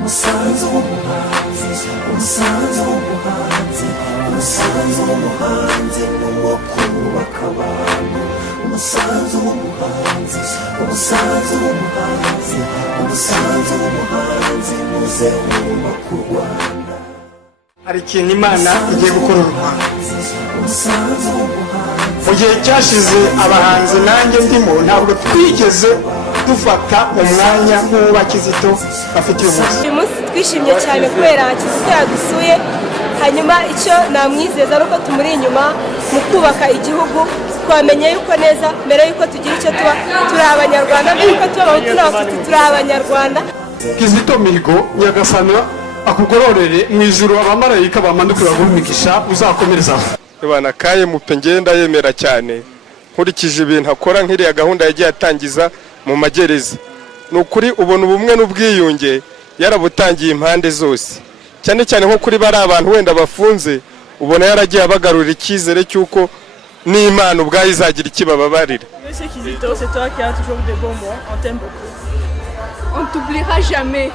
umusanzu w'umuhanzi, umusanzu w'umuhanzi, umusanzu w'umuhanzi ni uwo kubaka abantu. Umusanzu w'umuhanzi, umusanzu w'umuhanzi, umusanzu w'umuhanzi muze wubaka u Rwanda. Hari ikintu Imana igiye gukora u Rwanda. Mu gihe cyashize abahanzi nanjye ndimo ntabwo twigeze dufata umwanya nk'uwa Kizito bafite uyu munsi. Uyu munsi twishimye cyane kubera Kizito yadusuye, hanyuma icyo namwizeza nuko tumuri inyuma mu kubaka igihugu. Twamenye yuko neza mbere yuko tugira icyo tuba turi abanyarwanda, mbere yuko tuba abahutu n'abatutsi turi abanyarwanda. Kizito Mihigo Nyagasani akugororere mu ijuru, abamarayika bamanuke bagumigisha uzakomereza. Ibana kaye mupe ngenda yemera cyane nkurikije ibintu akora nk'iriya gahunda yagiye atangiza mu magereza. Nukuri ubona ubumwe n'ubwiyunge yarabutangiye impande zose, cyane cyane nko kuri bari abantu wenda bafunze, ubona yaragiye abagarura icyizere cy'uko n'Imana ubwayo izagira ikibababarira. Monsieur Kizito, c'est toi qui as toujours de bons mots, on t'aime beaucoup. On t'oubliera jamais.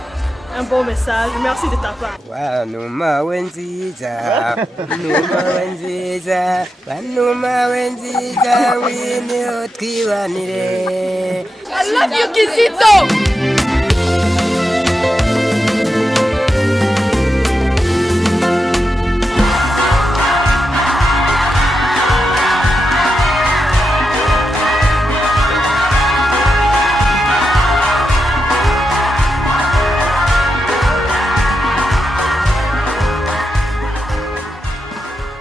Un bon message, merci de ta part. Banuma wenziza, numa wenziza, banuma wenziza, wini otwibanire. I love you, Kizito!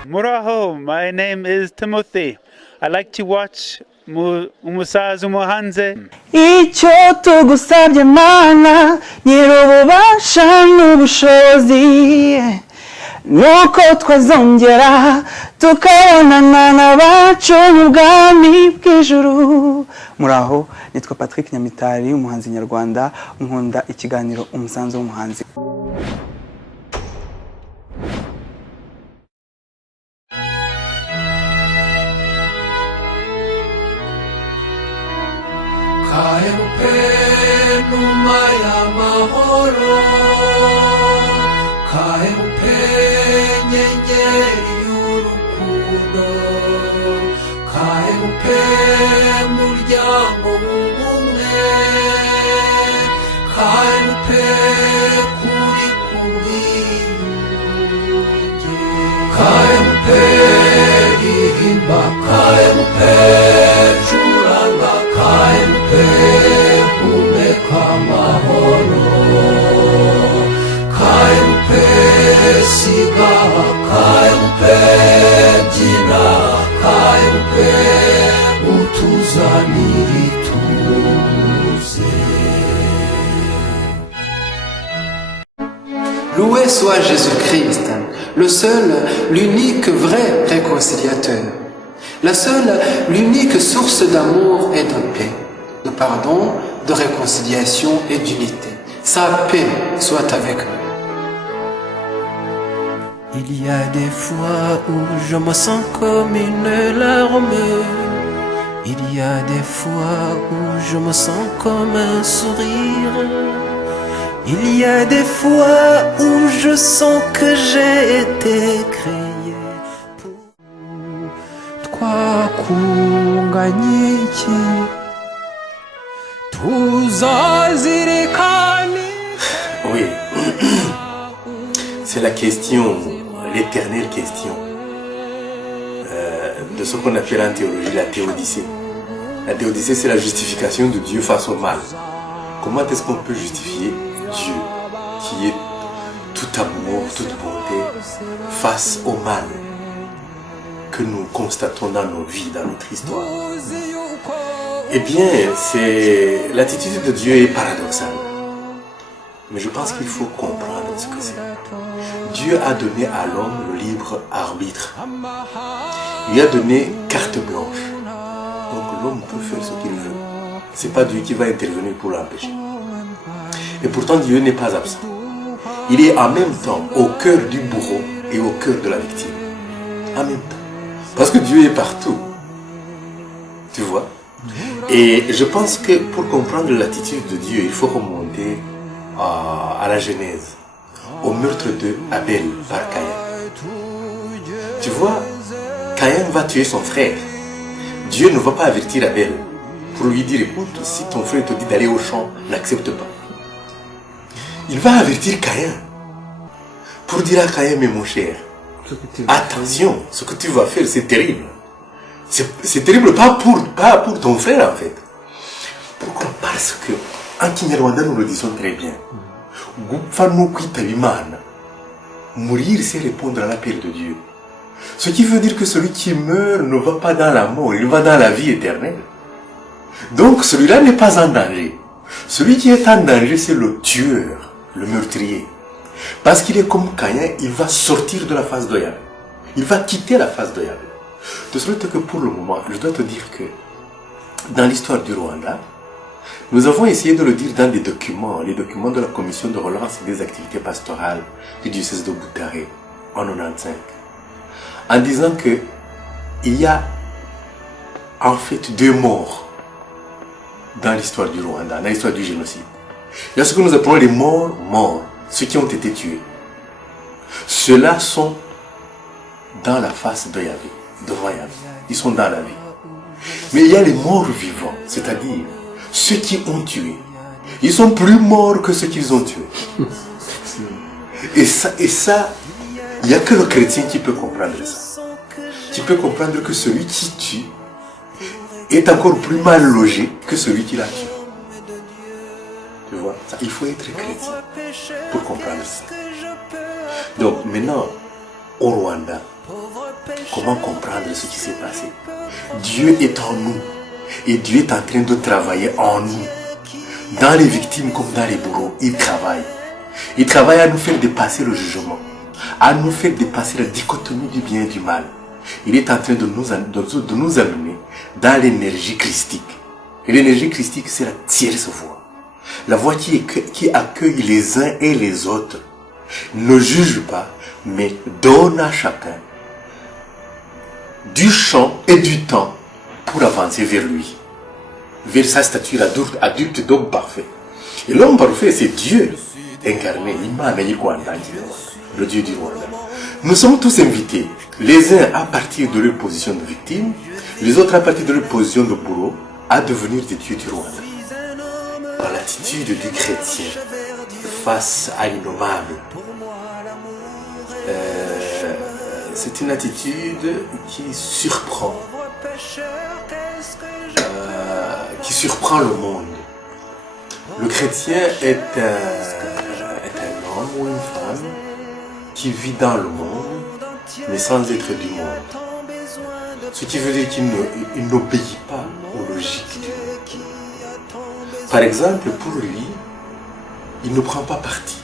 Muraho, my name is Timothy. I like to watch Umusaza Umuhanzi. Icyo tugusabye Mana nyir'ububasha n'ubushobozi, nuko twazongera tukabonana n'abacu mu bwami bw'ijuru. Muraho, nitwa Patrick Nyamitari, umuhanzi nyarwanda, nkunda ikiganiro Umusanzu w'umuhanzi. KMP numa y'amahoro, KMP nyenyeri y'urukundo, KMP muryango w'ubumwe, KMP kuri kubwiyunge, KMP ririmba, KMP curanga, KMP humeka amahoro, KMP sigaha, KMP byina, KMP utuzanira ituze. Loué soit Jésus-Christ, le seul, l'unique vrai réconciliateur. La seule, l'unique source d'amour et de paix, de pardon, de réconciliation et d'unité. Sa paix soit avec nous. Il y a des fois où je me sens comme une larme. Il y a des fois où je me sens comme un sourire. Il y a des fois où je sens que j'ai été créé pour twakunganyiki tuzazirikani. Oui, c'est la question, l'éternelle question de ce qu'on appelle en théologie la théodicée. La théodicée, c'est la justification de Dieu face au mal. Comment est-ce qu'on peut justifier Dieu, qui est tout amour, toute bonté, face au mal que nous constatons dans nos vies, dans notre histoire? Eh bien, l'attitude de Dieu est paradoxale. Mais je pense qu'il faut comprendre ce que c'est. Dieu a donné à l'homme le libre arbitre. Il lui a donné carte blanche. Donc l'homme peut faire ce qu'il veut. C'est pas Dieu qui va intervenir pour l'empêcher. Et pourtant Dieu n'est pas absent. Il est en même temps au cœur du bourreau et au cœur de la victime. En même temps. Parce que Dieu est partout. Tu vois? Et je pense que pour comprendre l'attitude de Dieu, il faut remonter à la Genèse, au meurtre de Abel par Caïn. Tu vois, Caïn va tuer son frère. Dieu ne va pas avertir Abel pour lui dire, écoute, si ton frère te dit d'aller au champ, n'accepte pas. Il va avertir Caïn pour dire à Caïn, mais mon cher, attention, ce que tu vas faire, c'est terrible. C'est terrible, pas pour ton frère en fait. Pourquoi? Parce que, en Kinyarwanda, nous le disons très bien. Mourir, c'est répondre à l'appel de Dieu. Ce qui veut dire que celui qui meurt ne va pas dans la mort, il va dans la vie éternelle. Donc celui-là n'est pas en danger. Celui qui est en danger, c'est le tueur, le meurtrier. Parce qu'il est comme Caïn, il va sortir de la face de Yahvé. Il va quitter la face de Yahvé. De sorte que pour le moment, je dois te dire que dans l'histoire du Rwanda, nous avons essayé de le dire dans des documents, les documents de la commission de relance et des activités pastorales du diocèse de Butare en 1995, en disant que il y a en fait 2 morts dans l'histoire du Rwanda, dans l'histoire du génocide. Il y a ce que nous appelons les morts, ceux qui ont été tués. Ceux-là sont dans la face de Yahvé, devant Yahvé. Ils sont dans la vie. Mais il y a les morts vivants, c'est-à-dire ceux qui ont tué. Ils sont plus morts que ceux qu'ils ont tués. Et ça, il n'y a que le chrétien qui peut comprendre ça. Qui peut comprendre que celui qui tue est encore plus mal logé que celui qui l'a tué. Tu vois, ça, il faut être chrétien pour comprendre ça. Donc maintenant, au Rwanda, comment comprendre ce qui s'est passé? Dieu est en nous. Et Dieu est en train de travailler en nous. Dans les victimes comme dans les bourreaux, il travaille. Il travaille à nous faire dépasser le jugement, à nous faire dépasser la dichotomie du bien et du mal. Il est en train de nous amener dans l'énergie christique. Et l'énergie christique, c'est la tierce voie. La voie qui accueille les uns et les autres, ne juge pas, mais donne à chacun du champ et du temps pour avancer vers lui, vers sa stature adulte d'homme parfait. Et l'homme parfait, c'est Dieu incarné, le Dieu du Rwanda. Nous sommes tous invités, les uns à partir de leur position de victime, les autres à partir de leur position de bourreau, à devenir des dieux du Rwanda. Par l'attitude du chrétien face à l'innommable, c'est une attitude qui surprend le monde. Le chrétien est un homme ou une femme qui vit dans le monde, mais sans être du monde. Ce qui veut dire qu'il n'obéit pas aux logiques du monde. Par exemple, pour lui, il ne prend pas parti.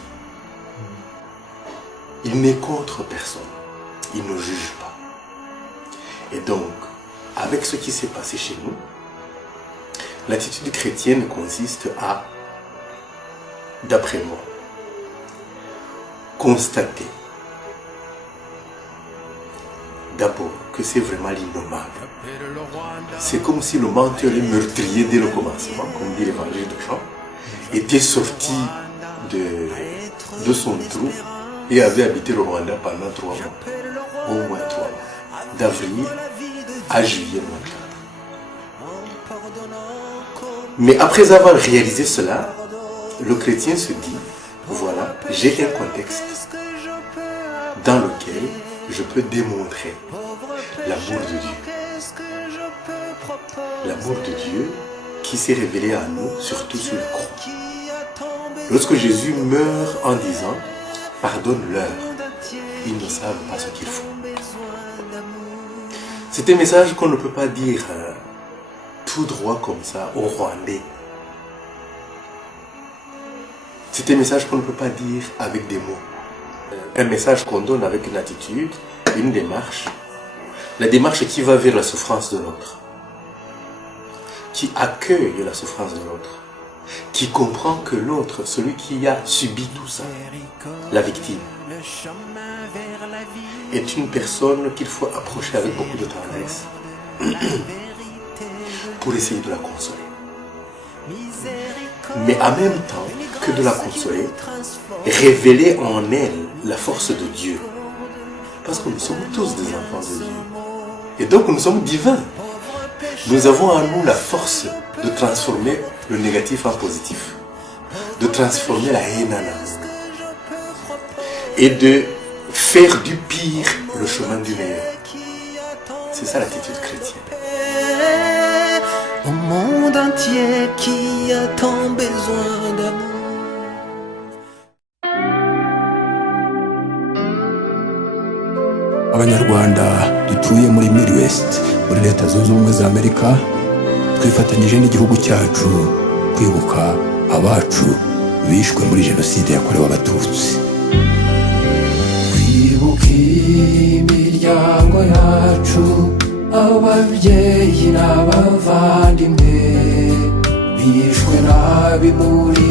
Il n'est contre personne. Il ne juge pas. Et donc, avec ce qui s'est passé chez nous, l'attitude chrétienne consiste à, d'après moi, constater d'abord que c'est vraiment l'innommable. C'est comme si le menteur et meurtrier dès le commencement, comme dit l'évangile de Jean, était sorti de son trou et avait habité le Rwanda pendant 3 mois, au moins 3 mois, d'avril à juillet 94. Mais après avoir réalisé cela, le chrétien se dit, voilà, j'ai un contexte dans lequel je peux démontrer l'amour de Dieu. L'amour de Dieu qui s'est révélé à nous, surtout sur la croix. Lorsque Jésus meurt en disant, pardonne-leur, ils ne savent pas ce qu'ils font. C'est un message qu'on ne peut pas dire tout droit comme ça aux Rwandais. C'est un message qu'on ne peut pas dire avec des mots. Un message qu'on donne avec une attitude, une démarche. La démarche qui va vers la souffrance de l'autre. Qui accueille la souffrance de l'autre. Qui comprend que l'autre, celui qui a subi tout ça, la victime, est une personne qu'il faut approcher avec beaucoup de tendresse pour essayer de la consoler. Mais en même temps, que de la consoler, révéler en elle la force de Dieu. Parce que nous sommes tous des enfants de Dieu. Et donc nous sommes divins. Nous avons en nous la force de transformer le négatif en positif. De transformer la haine en amour. Et de faire du pire le chemin du meilleur. C'est ça l'attitude chrétienne. Au monde entier qui a tant besoin d'amour. Abanyarwanda dutuye muri Midwest muri Leta Zunze Ubumwe za Amerika twifatanyije n'igihugu cyacu kwibuka abacu bishwe muri jenoside yakorewe abatutsi. Kwibuka imiryango yacu, ababyeyi n'abavandimwe bishwe nabi muri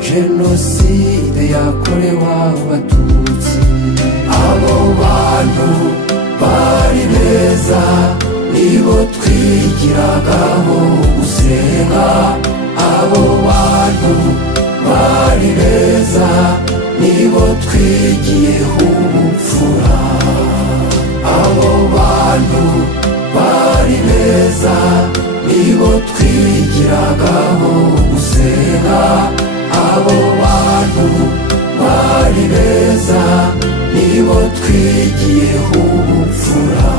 jenoside yakorewe abatutsi. Abo bantu bari beza, nibo twigiragaho gusenga. Abo bantu bari beza, nibo twigiyeho ubupfura. Abo bantu bari beza, nibo twigiragaho gusenga. Abo bantu bari beza, nibo twigiyeho ubupfura.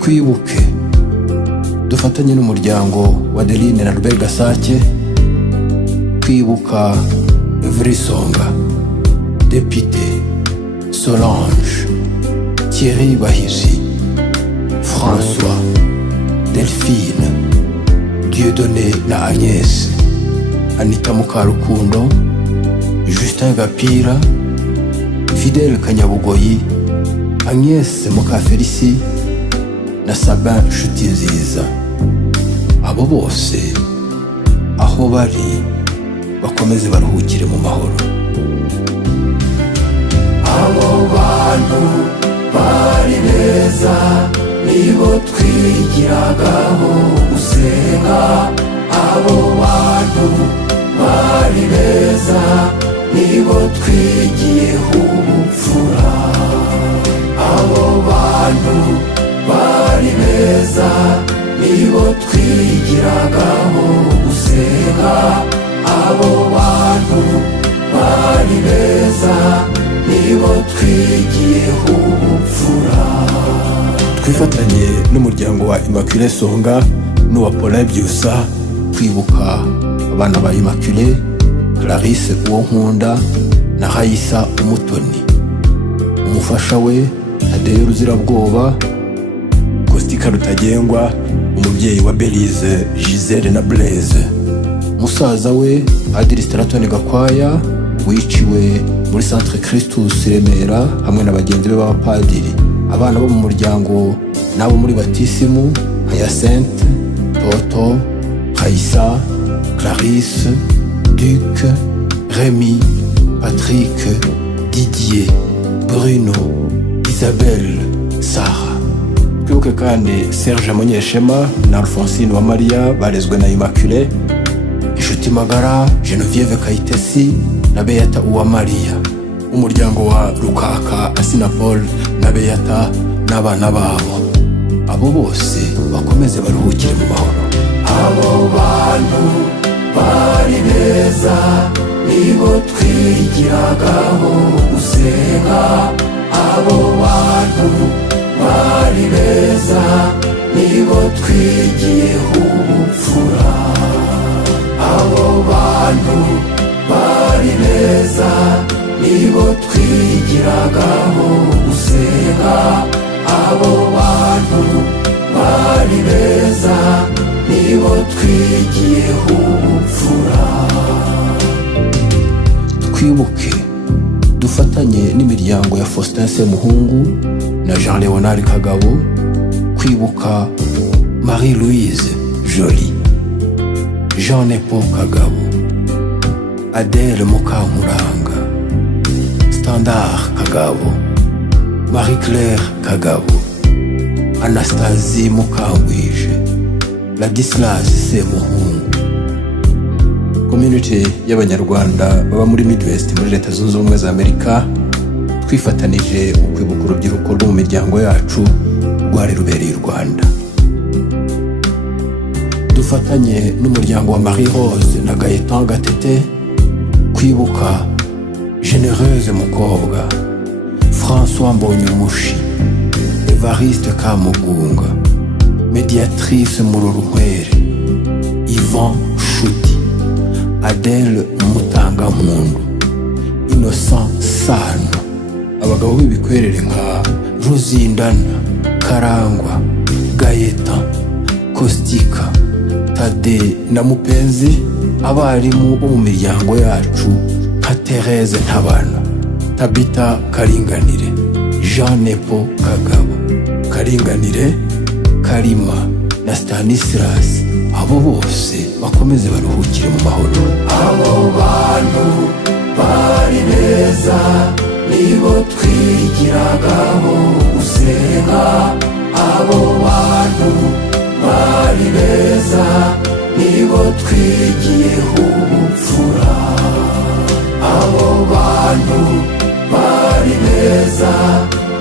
Twibuke dufatanye n'umuryango wa Adeline na Albert Gasake kwibuka Vrisonga, Depite Solange, Thierry Bahizi, François, Delphine, Dieudonné na Agnès, Anita Mukarukundo, Justin Gapira, Fidèle Kanyabugoyi, Agnès Mukaferisi na Sabin Nshutinziza. Abo bose aho bari bakomeze baruhukire mu mahoro. Abo bantu bari beza, nibo twigiragaho gusenga. Abo bantu bari beza, nibo twigiyeho ubupfura. Abo bantu bari beza, nibo twigiragaho gusenga. Abo bantu bari beza, nibo twigiyeho ubupfura. Twifatanye n'umuryango wa Immaculée Songa n'uwa Paulin Byusa kwibuka abana ba Immaculée, Clarisse Uwonkunda na Raissa Umutoni, umufasha we Tadeo Ruzirabwoba, Kostika Rutagengwa, umubyeyi wa Belize Giselle na Blaise, musaza we Padiri Straton Gakwaya wiciwe muri Centre Christus Remera hamwe na bagenzi be b'abapadiri. Abana bo mu muryango nabo muri Batisimu, Hyacinthe, Toto, Raissa, Clarisse, Duc, Rémi, Patrick, Didier, Bruno, Isabelle, Sarah. Twibuke kandi Serge Munyeshema na Alphonsine wa Maria barezwe na Immaculée, Inshuti Magara, Geneviève Kayitesi na Beata Uwamariya. Umuryango wa Rukaka Asina Paul na Beata n'abana babo. Abo bose bakomeze baruhukire mu mahoro. Abo bantu bari beza, nibo twigiragaho gusenga. Abo bantu bari beza, nibo twigiyeho ubupfura. Abo bantu bari beza, nibo twigiragaho gusenga. Abo bantu bari beza, nibo twigiyeho ubupfura. Twibuke dufatanye n'imiryango ya Faustin Semuhungu na Jean Léonard Kagabo kwibuka Marie-Louise Joly, Jean-Nepo Kagabo, Adèle Mukamuranga, Standard Kagabo, Marie-Claire Kagabo, Anastasie Mukangwije, Ladislas Semuhungu. Community y'abanyarwanda baba muri Midwest muri Leta Zunze Ubumwe za Amerika twifatanije mu kwibuka urubyiruko rwo mu miryango yacu rwari rubereye u Rwanda. Dufatanye n'umuryango wa Marie Rose na Gaëtan Gatete kwibuka Genereuse Mukobwa, François Mbonyumushi, Evariste Kamugunga, Mediatrice Murorunkwere, Yvan Shuti, Adèle Mutangampundu, Innocent Sano, abagabo b'ibikwerere nka Ruzindana, Karangwa, Gaëtan, Kostika, Tade na Mupenzi, abarimu bo mu miryango yacu nka Thérèse Ntabana, Tabita Karinganire, Jean Nepo Kagabo, Karinganire, Karima na Stanislas, abo bose bakomeze baruhukire mu mahoro. Abo bantu bari beza nibo twigiragaho gusenga, abo bantu bari beza nibo twigiyeho ubupfura, abo bantu bari beza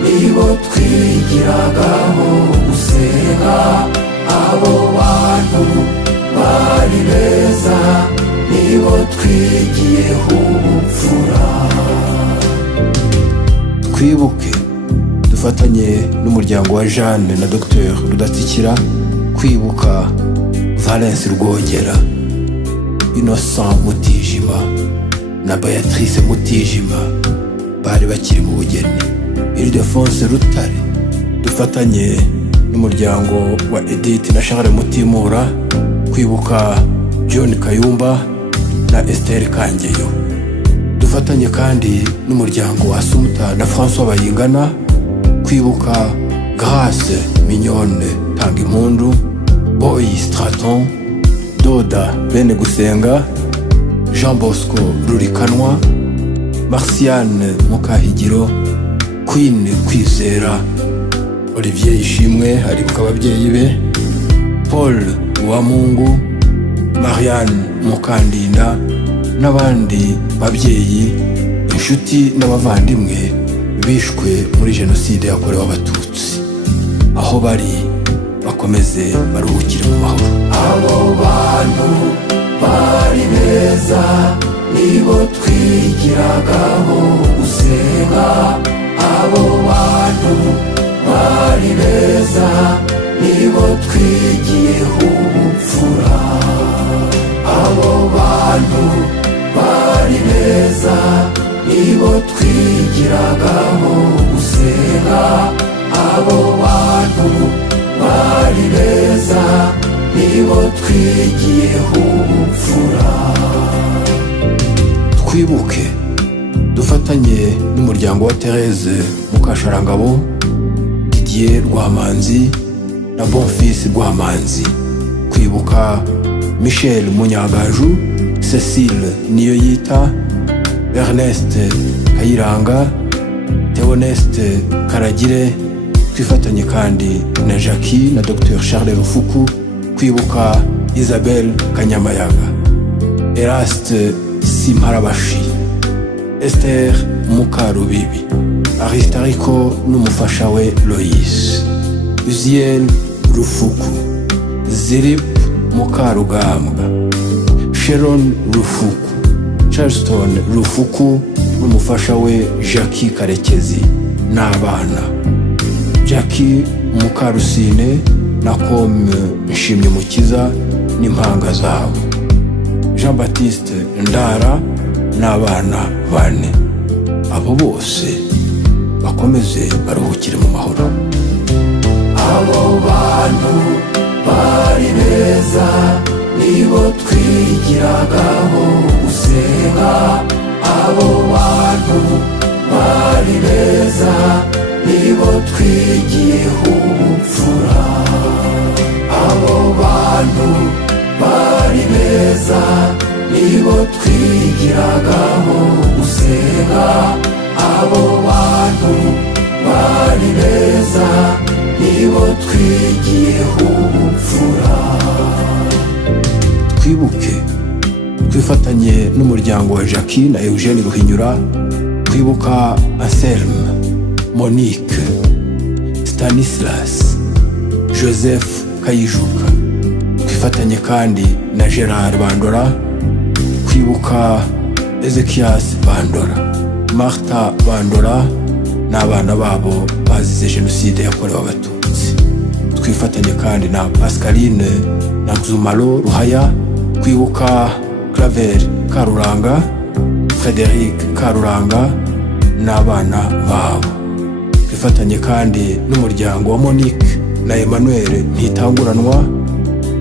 nibo twigiragaho gusenga, abo bantu bari beza nibo twigiyeho ubupfura. Twibuke dufatanye n'umuryango wa Jeanne na Dr Rudatsikira kwibuka Valence Rwogera, Innocent Mutijima na Beatrice Mutijima bari bakiri mu bugeni. Ildefonse Rutare dufatanye n'umuryango wa Edith na Charles Mutimura kwibuka John Kayumba na Esther Kangeyo. Dufatanye kandi n'umuryango wa Assumpta na François Bayingana kwibuka Grace Mignone Tangimpundu, Boy Straton, Doda Bene Gusenga, Jean Bosco Rurikanwa, Marciane Mukahigiro, Queen Kwizera, Olivier Ishimwe aribuka ababyeyi be, Paul Uwamungu, Marianne Mukandinda n'abandi babyeyi, inshuti n'abavandimwe bishwe muri Jenoside yakorewe Abatutsi. Aho bari bakomeze baruhukire mu mahoro. Abo bantu bari beza nibo twigiragaho gusenga, abo bantu bari beza nibo twigiyeho ubupfura, abo bantu bari beza nibo twigiragaho gusenga, abo bantu bari beza nibo twigiyeho ubupfura. Twibuke dufatanye n'umuryango wa Thérèse Mukasharangabo, Didier Rwamanzi na Bonfils Rwamanzi kwibuka Michel Munyagaju, Cécile Niyoyita, Ernest Kayiranga, Théoneste Karagire. Twifatanye kandi na Jackie na Dr Charles Rufuku kwibuka Isabelle Kanyamayaga, Eraste Simparabashi, Esther Mukarubibi, Aristariko n'umufasha we Lois, Uziel Rufuku, Zirip Mukarugambwa, Sharon Rufuku, Charleston Rufuku n'umufasha we Jackie Karekezi n'abana, Jackie Mukarusine na Kome Nshimyumukiza n'impanga zabo, Jean Baptiste Ndara n'abana bane. Abo bose bakomeze baruhukire mu mahoro. Abo bantu bari beza nibo twigiragaho gusenga, abo bantu bari beza nibo twigiyeho ubupfura, abo bantu bari beza nibo twigiragaho gusenga, abo bantu bari beza nibo twigiyeho ubupfura. twifatanye n'umuryango wa Jackie na Eugene Ruhinyura kwibuka Anselme, Monique, Stanislas, Joseph Kayijuka. Twifatanye kandi na Gerard Bandora kwibuka Ezekias Bandora, Martha Bandora n'abana babo bazize jenoside yakorewe abatutsi. Twifatanye kandi na Pascaline na Nzumalo Ruhaya kwibuka Claver Karuranga, Frederic Karuranga n'abana babo. Twifatanye kandi n'umuryango wa Monique na Emmanuel Ntitanguranwa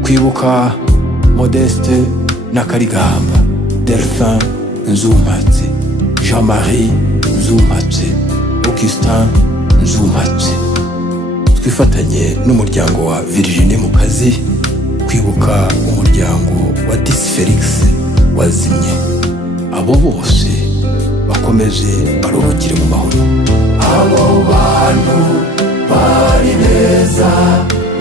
kwibuka Modeste na Karigamba, Delphin Nzumpatse, Jean-Marie Nzumpatse, Augustin Nzumpatse. Twifatanye n'umuryango wa Virginie Mukazi kwibuka umuryango wa Disi Felix wazimye. Abo bose bakomeze baruhukire mu mahoro. Abo bantu bari beza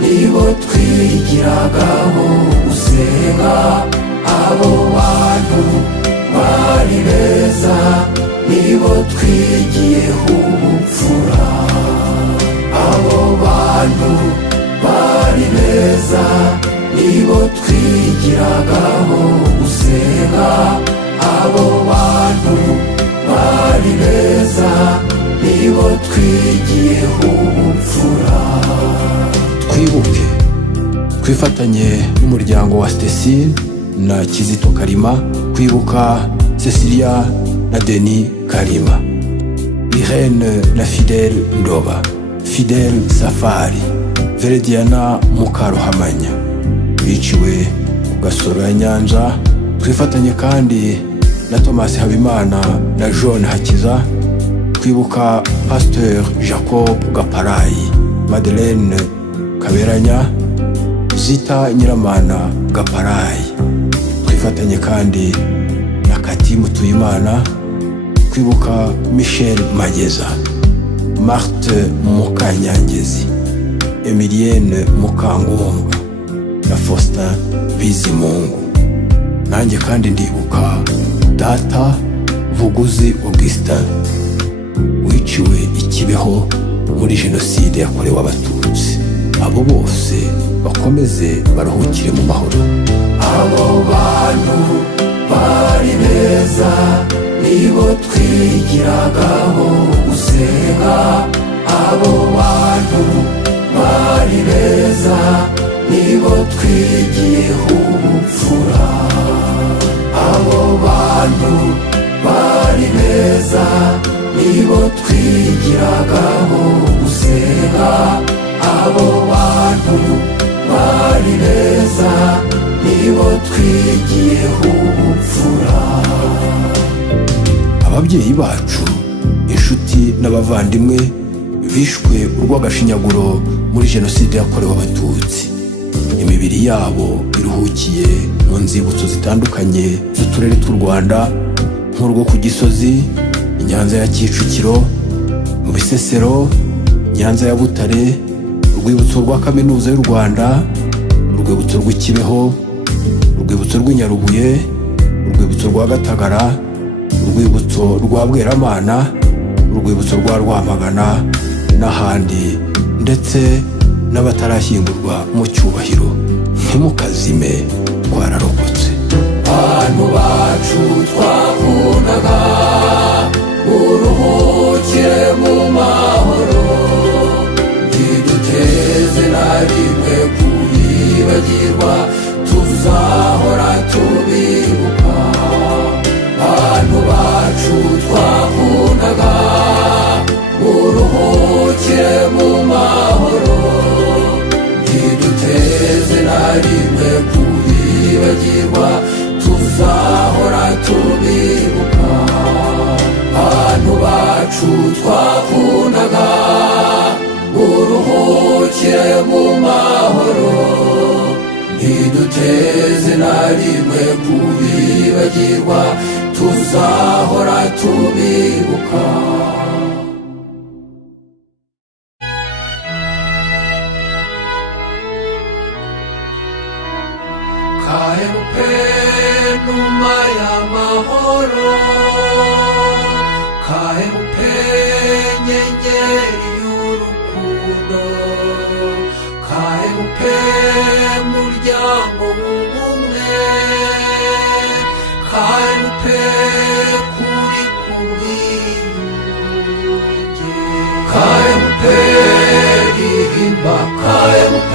nibo twigiragaho gusenga. Abo bantu bari beza nibo twigiyeho ubupfura. Abo bantu bari beza nibo twigiragaho gusenga. Abo bantu bari beza nibo twigiyeho ubupfura. Twibuke twifatanye n'umuryango wa Stacine na Kizito Kalima kwibuka Cecilia na Denis Kalima, Irene na Fidel Ndoba, Fidel Safari, Verediana Mukaruhamanya biciwe ku Gasoro ya Nyanja. Twifatanye kandi na Thomas Habimana na John Hakiza kwibuka Pasteur Jacob Gaparayi, Madeleine Kaberanya, Zita Nyiramana Gaparayi. Twifatanye kandi na Kati Mutuyimana kwibuka Michel Mageza, Marthe Mukanyangezi, Emilienne Mukangomba na Faustin Bizimungu. Nanjye kandi ndibuka Data Vuguzi Augustin wiciwe i Kibeho muri jenoside yakorewe abatutsi. Abo bose bakomeze baruhukire mu mahoro. Abo bantu bari beza nibo twigiragaho gusenga. Abo bantu bari beza nibo twigiyeho ubupfura. Abo bantu bari beza nibo twigiragaho gusenga. Abo bantu bari beza nibo twigiyeho ubupfura. Ababyeyi bacu, inshuti n'abavandimwe bishwe urw'agashinyaguro muri jenoside yakorewe abatutsi. Imibiri yabo iruhukiye mu nzibutso zitandukanye z'uturere tw'u Rwanda nk'urwo ku Gisozi, Nyanza ya Kicukiro, mu Bisesero, Nyanza ya Butare, urwibutso rwa Kaminuza y'u Rwanda, urwibutso rw'Ikibeho, urwibutso rw'Inyarubuye, urwibutso rwa Gatagara, urwibutso rwa Bweramana, urwibutso rwa Rwamagana n'ahandi, ndetse n'abatarashyingurwa mu cyubahiro. Ntimukazime, twararokotse. Bantu bacu twakundaga uruhukire mu mahoro. Ntiduteze na rimwe kubibagirwa, tuzahora tubibuka. Bantu bacu twakundaga uruhukire mu mahoro. Ntiduteze na rimwe kubibagirwa, tuzahora tubibuka. Bantu bacu twakundaga uruhukire mu mahoro. Ntiduteze na rimwe kubibagirwa, tuzahora tubibuka. KMP numa y'amahoro, KMP nyenyeri y'urukundo, KMP muryango w'ubumwe, KMP kuri KMP ririmba, KMP